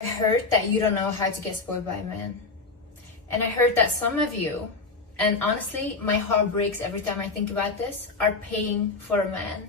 I heard that you don't know how to get spoiled by a man. And I heard that some of you, and honestly, my heart breaks every time I think about this, are paying for a man.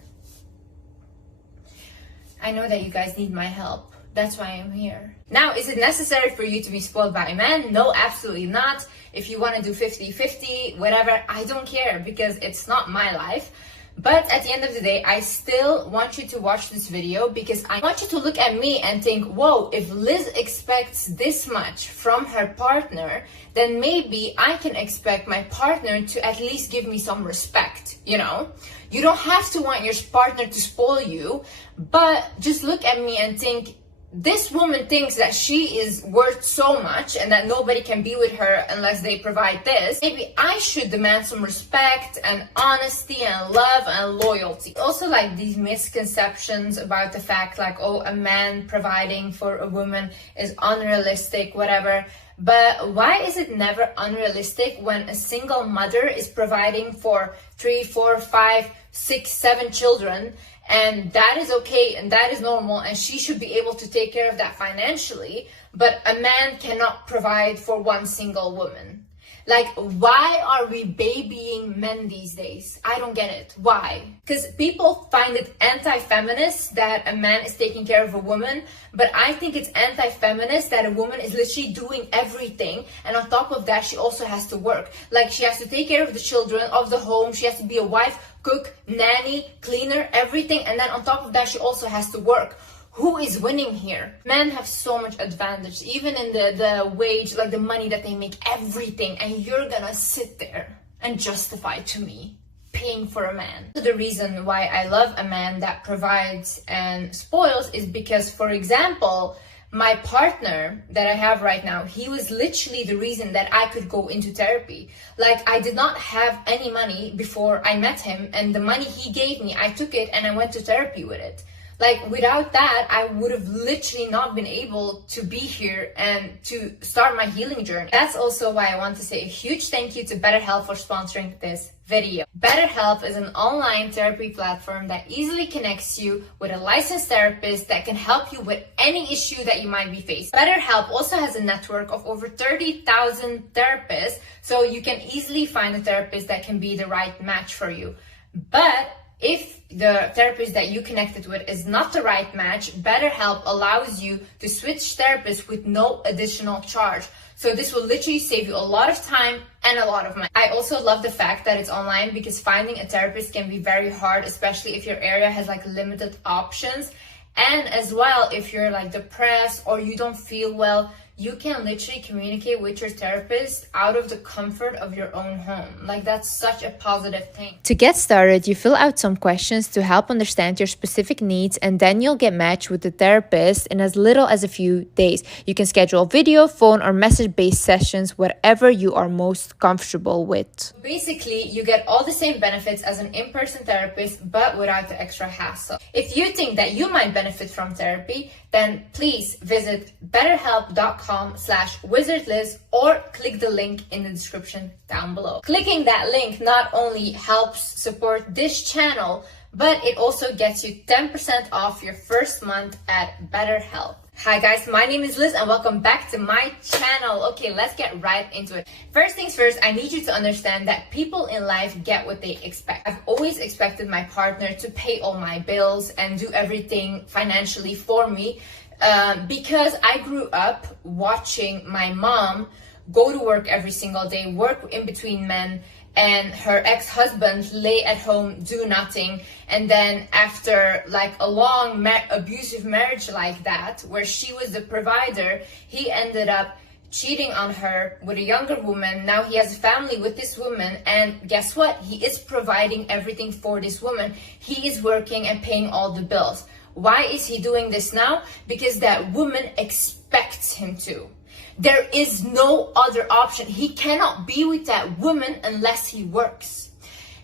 I know that you guys need my help. That's why I'm here. Now, is it necessary for you to be spoiled by a man? No, absolutely not. If you want to do 50-50, whatever, I don't care because it's not my life. But at the end of the day, I still want you to watch this video because I want you to look at me and think, whoa, if Liz expects this much from her partner, then maybe I can expect my partner to at least give me some respect, you know? You don't have to want your partner to spoil you, but just look at me and think, this woman thinks that she is worth so much and that nobody can be with her unless they provide this. Maybe I should demand some respect and honesty and love and loyalty. Also, like these misconceptions about the fact like, oh, a man providing for a woman is unrealistic, whatever. But why is it never unrealistic when a single mother is providing for 3, 4, 5, 6, 7 children? And that is okay and that is normal and she should be able to take care of that financially, but a man cannot provide for one single woman. Like, why are we babying men these days? I don't get it. Why? Because people find it anti-feminist that a man is taking care of a woman, but I think it's anti-feminist that a woman is literally doing everything, and on top of that, she also has to work. Like, she has to take care of the children, of the home, she has to be a wife, cook, nanny, cleaner, everything, and then on top of that, she also has to work. Who is winning here? Men have so much advantage, even in the wage, like the money that they make, everything, and you're gonna sit there and justify to me paying for a man. The reason why I love a man that provides and spoils is because, for example, my partner that I have right now, he was literally the reason that I could go into therapy. Like, I did not have any money before I met him, and the money he gave me, I took it and I went to therapy with it. Like, without that, I would have literally not been able to be here and to start my healing journey. That's also why I want to say a huge thank you to BetterHelp for sponsoring this video. BetterHelp is an online therapy platform that easily connects you with a licensed therapist that can help you with any issue that you might be facing. BetterHelp also has a network of over 30,000 therapists, so you can easily find a therapist that can be the right match for you. But if the therapist that you connected with is not the right match, BetterHelp allows you to switch therapists with no additional charge. So this will literally save you a lot of time and a lot of money. I also love the fact that it's online because finding a therapist can be very hard, especially if your area has like limited options. And as well, if you're like depressed or you don't feel well, you can literally communicate with your therapist out of the comfort of your own home. Like, that's such a positive thing. To get started, you fill out some questions to help understand your specific needs, and then you'll get matched with the therapist in as little as a few days. You can schedule video, phone, or message-based sessions, whatever you are most comfortable with. Basically, you get all the same benefits as an in-person therapist, but without the extra hassle. If you think that you might benefit from therapy, then please visit betterhelp.com/wizardliz or click the link in the description down below. Clicking that link not only helps support this channel, but it also gets you 10% off your first month at BetterHelp. Hi guys, my name is Liz and welcome back to my channel. Okay, let's get right into it. First things first, I need you to understand that people in life get what they expect. I've always expected my partner to pay all my bills and do everything financially for me because I grew up watching my mom go to work every single day, work in between men, and her ex-husband lay at home, do nothing. And then after like a long abusive marriage like that, where she was the provider, he ended up cheating on her with a younger woman. Now he has a family with this woman, and guess what? He is providing everything for this woman. He is working and paying all the bills. Why is he doing this now? Because that woman expects him to. There is no other option. He cannot be with that woman unless he works.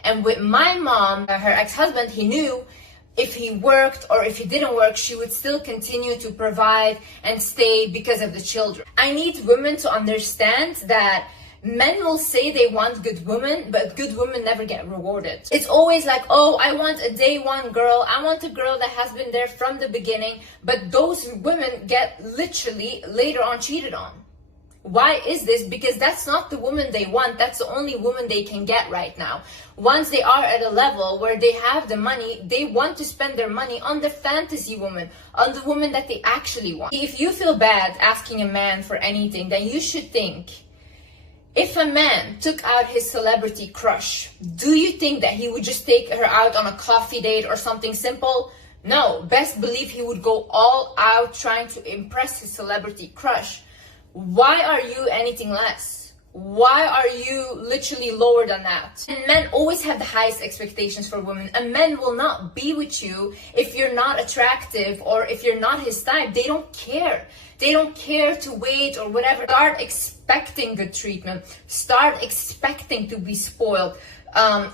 And with my mom, her ex-husband, he knew if he worked or if he didn't work, she would still continue to provide and stay because of the children. I need women to understand that Men will say they want good women, but good women never get rewarded. It's always like, oh, I want a day one girl. I want a girl that has been there from the beginning. But those women get literally later on cheated on. Why is this? Because that's not the woman they want. That's the only woman they can get right now. Once they are at a level where they have the money, they want to spend their money on the fantasy woman, on the woman that they actually want. If you feel bad asking a man for anything, then you should think, if a man took out his celebrity crush, do you think that he would just take her out on a coffee date or something simple? No, best believe he would go all out trying to impress his celebrity crush. Why are you anything less? Why are you literally lower than that? And men always have the highest expectations for women. A man will not be with you if you're not attractive or if you're not his type. They don't care. They don't care to wait or whatever. Start expecting good treatment. Start expecting to be spoiled.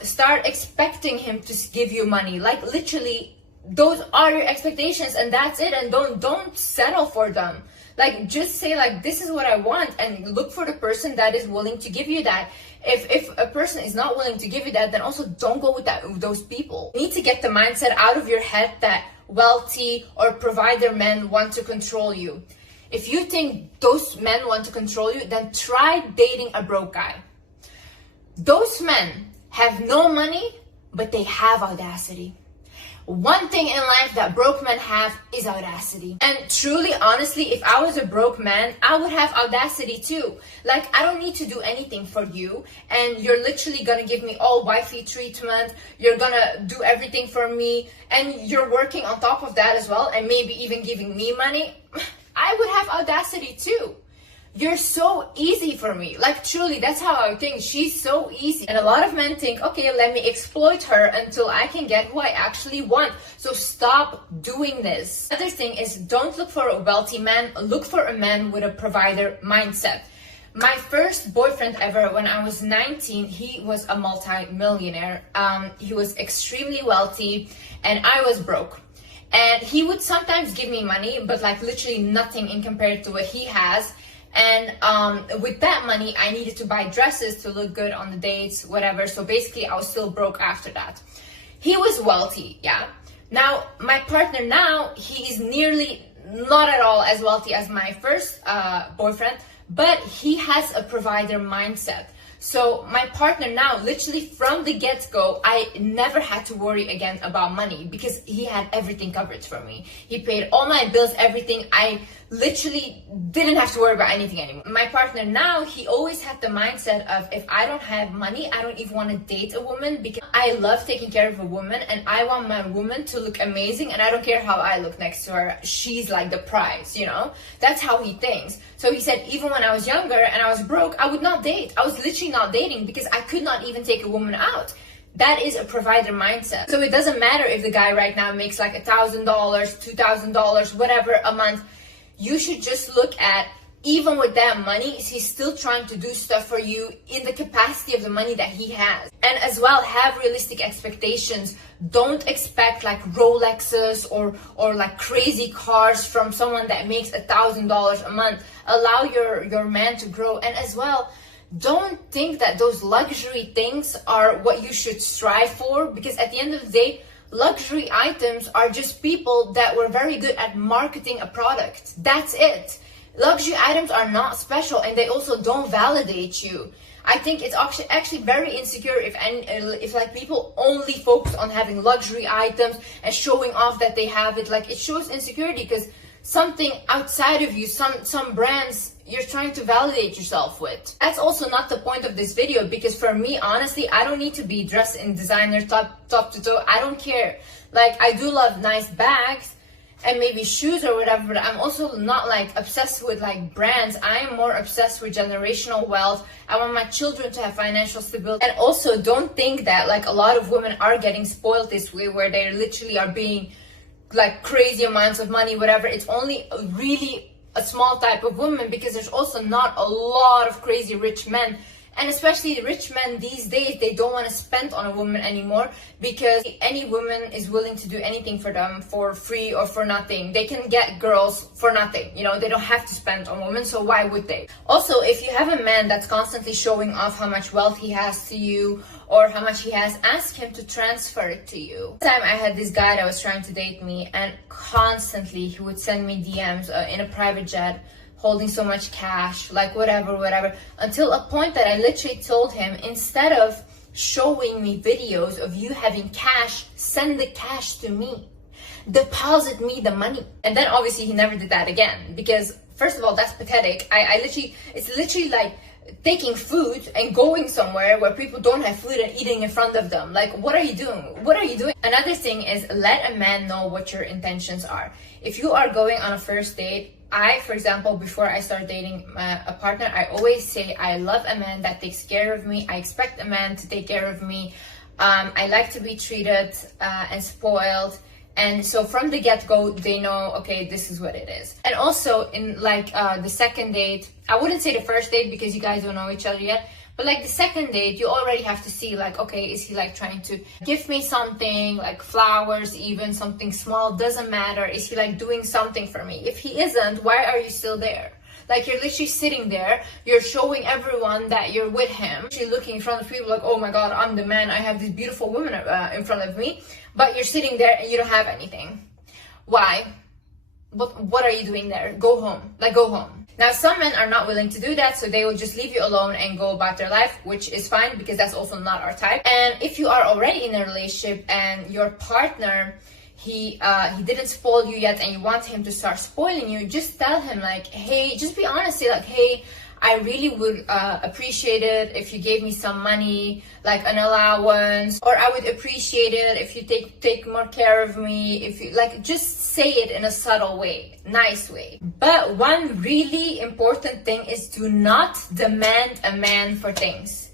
Start expecting him to give you money. Like literally, those are your expectations and that's it. And don't settle for them. Like, just say, like, this is what I want, and look for the person that is willing to give you that. If a person is not willing to give you that, then also don't go with those people. You need to get the mindset out of your head that wealthy or provider men want to control you. If you think those men want to control you, then try dating a broke guy. Those men have no money, but they have audacity. One thing in life that broke men have is audacity. And truly, honestly, if I was a broke man, I would have audacity too. Like, I don't need to do anything for you, and you're literally gonna give me all wifey treatment, you're gonna do everything for me, and you're working on top of that as well, and maybe even giving me money. I would have audacity too. You're so easy for me. Like, truly, that's how I think. She's so easy. And a lot of men think, okay, let me exploit her until I can get who I actually want. So stop doing this. Another thing is, don't look for a wealthy man. Look for a man with a provider mindset. My first boyfriend ever, when I was 19, he was a multi-millionaire. He was extremely wealthy and I was broke. And he would sometimes give me money, but like literally nothing in compared to what he has. And with that money, I needed to buy dresses to look good on the dates, whatever. So basically, I was still broke after that. He was wealthy, yeah. Now, my partner now, he is nearly not at all as wealthy as my first boyfriend, but he has a provider mindset. So my partner now, literally from the get-go, I never had to worry again about money because he had everything covered for me. He paid all my bills, everything. I literally didn't have to worry about anything anymore. My partner now, he always had the mindset of, if I don't have money, I don't even want to date a woman because I love taking care of a woman and I want my woman to look amazing and I don't care how I look next to her. She's like the prize, you know? That's how he thinks. So he said, even when I was younger and I was broke, I would not date. I was literally not dating because I could not even take a woman out. That is a provider mindset. So it doesn't matter if the guy right now makes like $1,000, $2,000, whatever a month. You should just look at, even with that money, is he still trying to do stuff for you in the capacity of the money that he has? And as well, have realistic expectations. Don't expect like Rolexes or like crazy cars from someone that makes $1,000 a month. Allow your man to grow. And as well, don't think that those luxury things are what you should strive for, because at the end of the day, luxury items are just people that were very good at marketing a product. That's it. Luxury items are not special and they also don't validate you. I think it's actually very insecure if like people only focus on having luxury items and showing off that they have it. Like, it shows insecurity because something outside of you, some brands you're trying to validate yourself with. That's also not the point of this video, because for me, honestly, I don't need to be dressed in designer top to toe. I don't care. Like, I do love nice bags and maybe shoes or whatever, but I'm also not like obsessed with like brands. I am more obsessed with generational wealth. I want my children to have financial stability. And also, don't think that like a lot of women are getting spoiled this way, where they literally are being like crazy amounts of money, whatever. It's only really a small type of woman, because there's also not a lot of crazy rich men. And especially rich men these days, they don't want to spend on a woman anymore, because any woman is willing to do anything for them for free or for nothing. They can get girls for nothing, you know, they don't have to spend on women, so why would they? Also, if you have a man that's constantly showing off how much wealth he has to you or how much he has, ask him to transfer it to you. One time I had this guy that was trying to date me, and constantly he would send me DMs in a private jet, holding so much cash, like whatever, until a point that I literally told him, instead of showing me videos of you having cash, send the cash to me. Deposit me the money. And then obviously he never did that again, because first of all, that's pathetic. It's literally like taking food and going somewhere where people don't have food and eating in front of them. Like, what are you doing? What are you doing? Another thing is, let a man know what your intentions are. If you are going on a first date, for example, before I start dating a partner, I always say I love a man that takes care of me. I expect a man to take care of me. I like to be treated and spoiled. And so from the get-go, they know, okay, this is what it is. And also in like the second date, I wouldn't say the first date because you guys don't know each other yet, but like the second date, you already have to see like, okay, is he like trying to give me something, like flowers, even something small, doesn't matter. Is he like doing something for me? If he isn't, why are you still there? Like, you're literally sitting there, you're showing everyone that you're with him, you're looking in front of people like, oh my god, I'm the man, I have this beautiful woman in front of me, but you're sitting there and you don't have anything. Why? What are you doing there? Go home. Like, go home. Now, some men are not willing to do that, so they will just leave you alone and go about their life, which is fine because that's also not our type. And if you are already in a relationship and your partner, he didn't spoil you yet and you want him to start spoiling you, just tell him like, hey, just be honest, say like, hey, I really would appreciate it if you gave me some money, like an allowance, or I would appreciate it if you take more care of me, if you like, just say it in a subtle way, nice way. But one really important thing is, do not demand a man for things.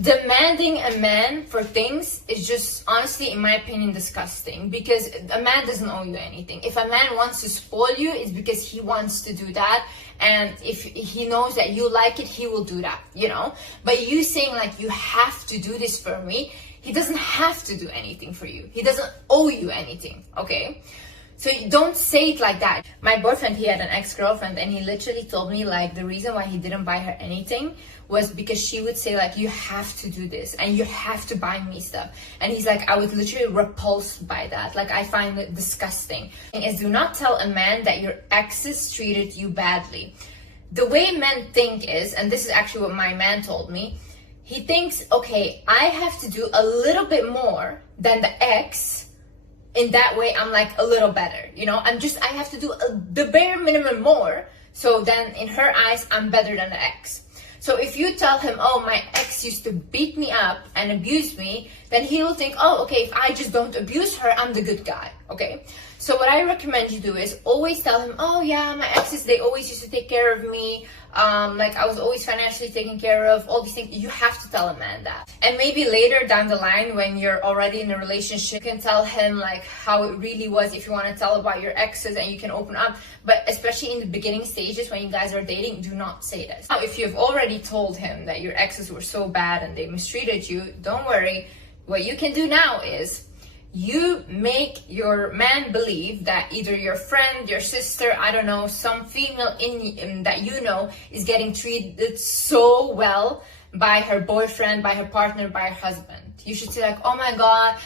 Demanding a man for things is just, honestly, in my opinion, disgusting, because a man doesn't owe you anything. If a man wants to spoil you, it's because he wants to do that, and if he knows that you like it, he will do that, you know? But you saying like, you have to do this for me, he doesn't have to do anything for you. He doesn't owe you anything, okay? So don't say it like that. My boyfriend, he had an ex-girlfriend, and he literally told me like the reason why he didn't buy her anything was because she would say like, you have to do this and you have to buy me stuff. And he's like, I was literally repulsed by that. Like, I find it disgusting. And is, do not tell a man that your exes treated you badly. The way men think is, and this is actually what my man told me, he thinks, okay, I have to do a little bit more than the ex. In that way, I'm like a little better, you know? I have to do the bare minimum more. So then in her eyes, I'm better than the ex. So if you tell him, oh, my ex used to beat me up and abuse me, then he will think, oh, okay, if I just don't abuse her, I'm the good guy, okay? So what I recommend you do is always tell him, oh yeah, my exes, they always used to take care of me. Like, I was always financially taken care of, all these things. You have to tell a man that. And maybe later down the line, when you're already in a relationship, you can tell him like how it really was, if you want to tell about your exes, and you can open up. But especially in the beginning stages when you guys are dating, do not say this. Now, if you've already told him that your exes were so bad and they mistreated you, don't worry. What you can do now is, you make your man believe that either your friend, your sister, I don't know, some female in that you know is getting treated so well by her boyfriend, by her partner, by her husband. You should say like, oh my god,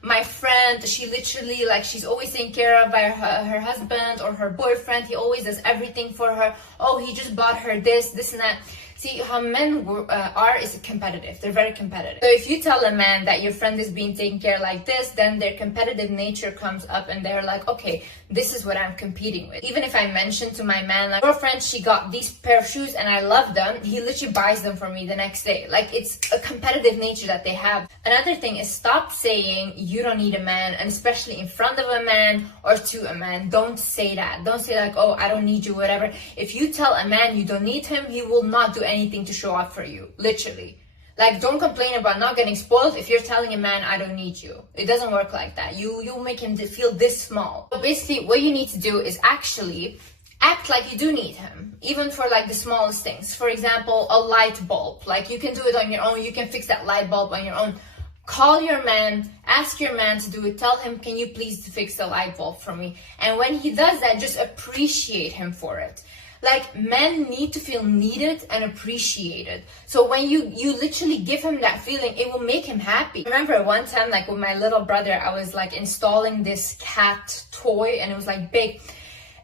my friend, she literally, like, she's always taken care of by her husband or her boyfriend. He always does everything for her. Oh, he just bought her this and that. See, how men are is competitive. They're very competitive. So if you tell a man that your friend is being taken care like this, then their competitive nature comes up and they're like, okay, this is what I'm competing with. Even if I mention to my man, like, girlfriend, she got these pair of shoes and I love them, he literally buys them for me the next day. Like, it's a competitive nature that they have. Another thing is, stop saying you don't need a man, and especially in front of a man or to a man. Don't say that. Don't say like, oh, I don't need you, whatever. If you tell a man you don't need him, he will not do anything to show up for you, literally. Like, don't complain about not getting spoiled if you're telling a man, I don't need you. It doesn't work like that. You make him feel this small. So basically, what you need to do is actually act like you do need him, even for like the smallest things. For example, a light bulb. Like you can do it on your own. You can fix that light bulb on your own. Call your man, ask your man to do it. Tell him, can you please fix the light bulb for me? And when he does that, just appreciate him for it. Like, men need to feel needed and appreciated. So when you literally give him that feeling, it will make him happy. I remember one time, like with my little brother, I was like installing this cat toy, and it was like big.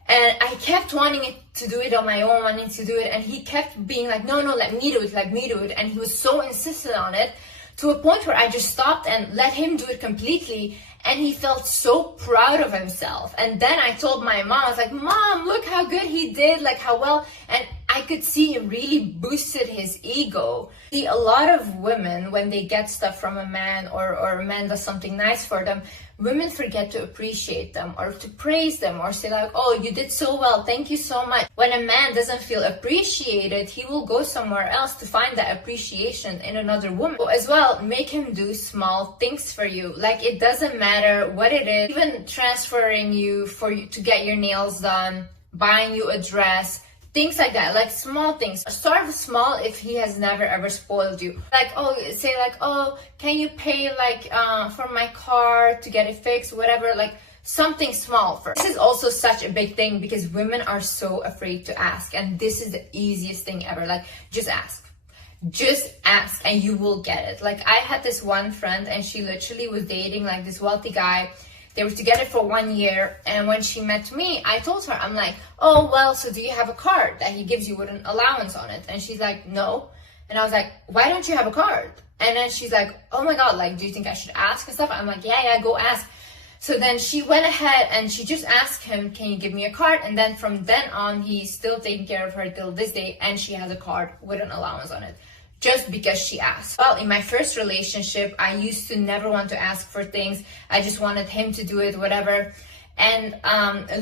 And I kept wanting to do it on my own, wanting to do it. And he kept being like, no, let me do it, let me do it. And he was so insistent on it, to a point where I just stopped and let him do it completely. And he felt so proud of himself. And then I told my mom, I was like, Mom, look how good he did, like how well. And I could see it really boosted his ego. See, a lot of women, when they get stuff from a man, or a man does something nice for them, women forget to appreciate them or to praise them or say like, oh, you did so well, thank you so much. When a man doesn't feel appreciated, he will go somewhere else to find that appreciation in another woman. So as well, make him do small things for you. Like, it doesn't matter what it is, even transferring you to get your nails done, buying you a dress, things like that, like small things. Start small if he has never ever spoiled you. Like, oh, say like, oh, can you pay like for my car to get it fixed, whatever, like something small first. This is also such a big thing because women are so afraid to ask, and this is the easiest thing ever. Like, just ask. Just ask and you will get it. Like, I had this one friend, and she literally was dating like this wealthy guy. They were together for 1 year, and when she met me, I told her, I'm like, oh, well, so do you have a card that he gives you with an allowance on it? And she's like, no. And I was like, why don't you have a card? And then she's like, oh my God, like, do you think I should ask and stuff? I'm like, yeah, go ask. So then she went ahead and she just asked him, can you give me a card? And then from then on, he's still taking care of her till this day, and she has a card with an allowance on it, just because she asked. Well, in my first relationship, I used to never want to ask for things. I just wanted him to do it, whatever. And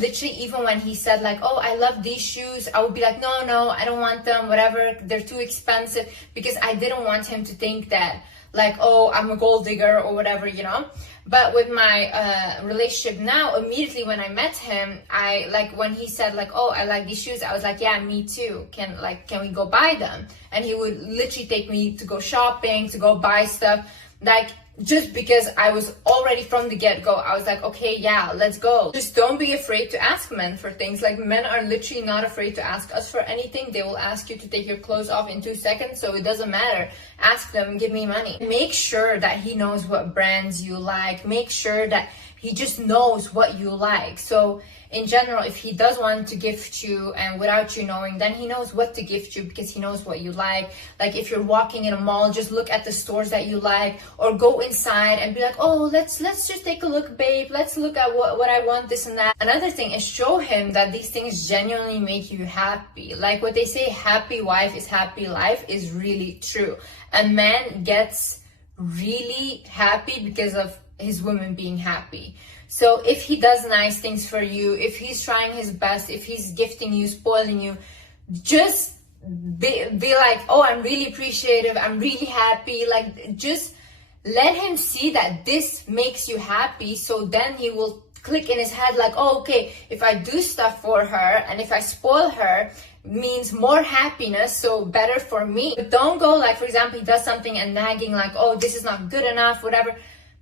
literally, even when he said like, oh, I love these shoes, I would be like, no, I don't want them, whatever, they're too expensive, because I didn't want him to think that like, oh, I'm a gold digger or whatever, you know. But with my relationship now, immediately when I met him, I like, when he said like, oh, I like these shoes, I was like, yeah, me too. Can we go buy them? And he would literally take me to go shopping, to go buy stuff, like, just because I was already from the get-go, I was like, okay, yeah, let's go. Just don't be afraid to ask men for things. Like, men are literally not afraid to ask us for anything. They will ask you to take your clothes off in 2 seconds, so it doesn't matter. Ask them, give me money. Make sure that he knows what brands you like. Make sure that he just knows what you like. So in general, if he does want to gift you and without you knowing, then he knows what to gift you because he knows what you like. Like, if you're walking in a mall, just look at the stores that you like, or go inside and be like, oh, let's just take a look, babe. Let's look at what I want, this and that. Another thing is show him that these things genuinely make you happy. Like what they say, happy wife is happy life, is really true. A man gets really happy because of his woman being happy. So if he does nice things for you, if he's trying his best, if he's gifting you, spoiling you, just be like, oh, I'm really appreciative, I'm really happy. Like, just let him see that this makes you happy. So then he will click in his head like, oh, okay, if I do stuff for her and if I spoil her, means more happiness, so better for me. But don't go like, for example, he does something and nagging like, oh, this is not good enough, whatever.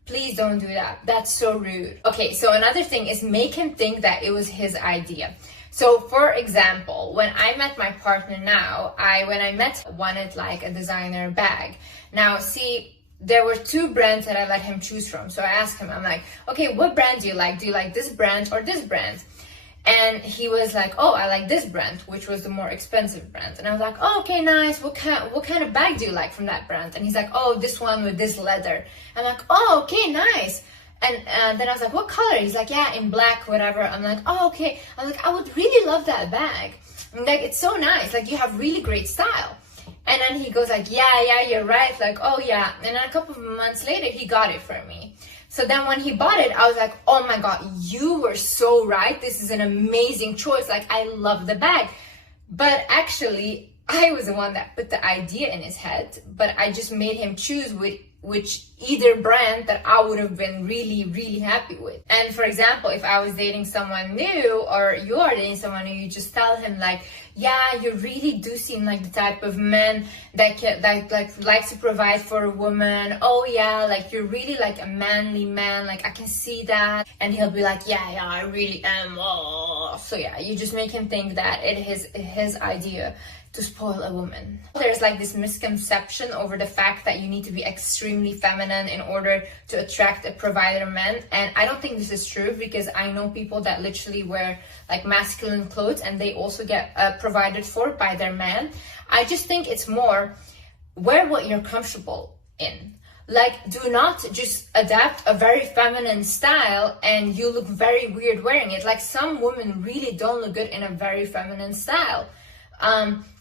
Please don't do that. That's so rude. Okay, so another thing is make him think that it was his idea. So for example, when I met my partner now, when I wanted like a designer bag. Now see, there were 2 brands that I let him choose from. So I asked him, I'm like, okay, what brand do you like? Do you like this brand or this brand? And he was like, oh, I like this brand, which was the more expensive brand. And I was like, oh, okay, nice. What kind of bag do you like from that brand? And he's like, oh, this one with this leather. I'm like, oh, okay, nice. And then I was like, what color? He's like, yeah, in black, whatever. I'm like, oh, okay. I'm like, I would really love that bag. I'm like, it's so nice. Like, you have really great style. And then he goes like, yeah, you're right. Like, oh, yeah. And then a couple of months later, he got it for me. So then when he bought it, I was like, oh my God, you were so right. This is an amazing choice. Like, I love the bag. But actually, I was the one that put the idea in his head, but I just made him choose which either brand that I would have been really, really happy with. And for example, if I was dating someone new, or you are dating someone new, you just tell him like, yeah, you really do seem like the type of man that likes to provide for a woman. Oh yeah, like you're really like a manly man, like I can see that. And he'll be like, yeah, I really am. Oh. So yeah, you just make him think that it is his idea to spoil a woman. There's like this misconception over the fact that you need to be extremely feminine in order to attract a provider man, and I don't think this is true, because I know people that literally wear like masculine clothes and they also get provided for by their man. I just think it's more wear what you're comfortable in. Like, do not just adapt a very feminine style and you look very weird wearing it. Like, some women really don't look good in a very feminine style.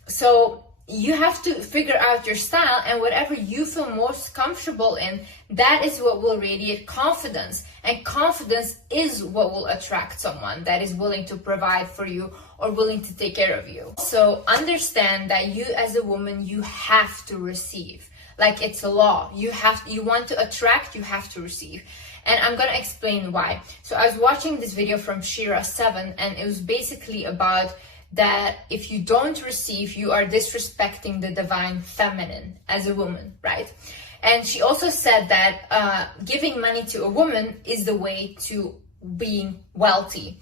So you have to figure out your style, and whatever you feel most comfortable in, that is what will radiate confidence. And confidence is what will attract someone that is willing to provide for you or willing to take care of you. So understand that you as a woman, you have to receive. Like, it's a law. You want to attract, you have to receive. And I'm gonna explain why. So I was watching this video from Shira7, and it was basically about that if you don't receive, you are disrespecting the divine feminine as a woman, right? And she also said that giving money to a woman is the way to being wealthy.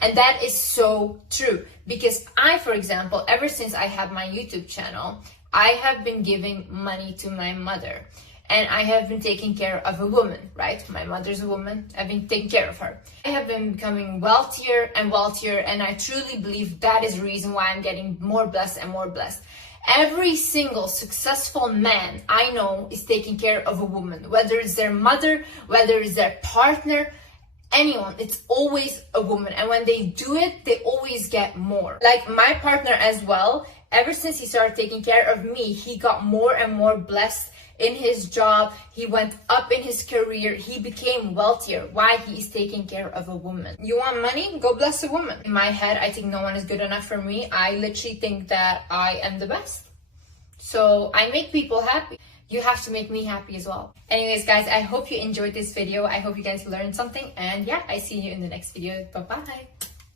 And that is so true, because I, for example, ever since I have my YouTube channel, I have been giving money to my mother. And I have been taking care of a woman, right? My mother's a woman. I've been taking care of her. I have been becoming wealthier and wealthier, and I truly believe that is the reason why I'm getting more blessed and more blessed. Every single successful man I know is taking care of a woman, whether it's their mother, whether it's their partner, anyone, it's always a woman. And when they do it, they always get more. Like my partner as well, ever since he started taking care of me, he got more and more blessed in his job. He went up in his career. He became wealthier. Why? He is taking care of a woman. You want money? Go bless a woman. In my head, I think no one is good enough for me. I literally think that I am the best. So I make people happy. You have to make me happy as well. Anyways, guys, I hope you enjoyed this video. I hope you guys learned something. And yeah, I see you in the next video. Bye-bye.